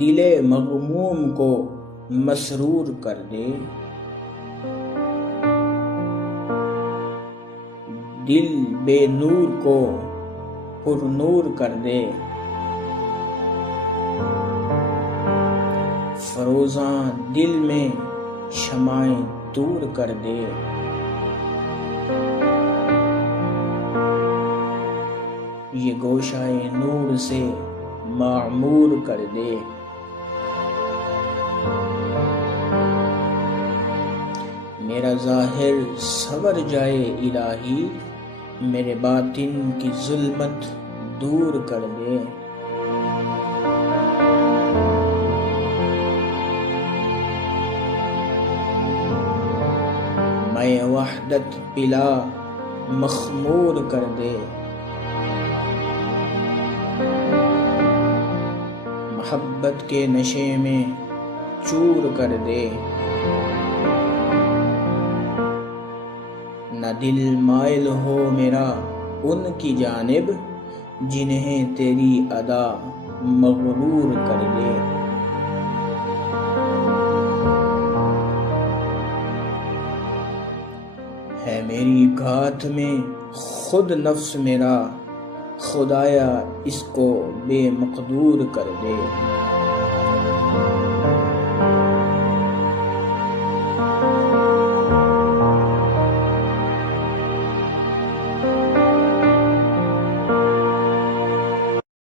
دل مغموم کو مسرور کر دے، دل بے نور کو پر نور کر دے، فروزاں دل میں شمعیں دور کر دے، یہ گوشائے نور سے معمور کر دے۔ میرا ظاہر سنور جائے الہی، میرے باطن کی ظلمت دور کر دے۔ میں وحدت پلا مخمور کر دے، محبت کے نشے میں چور کر دے، نہ دل مائل ہو میرا ان کی جانب جنہیں تیری ادا مغرور کر دے۔ ہے میری گھات میں خود نفس میرا، خدایا اس کو بے مقدور کر دے۔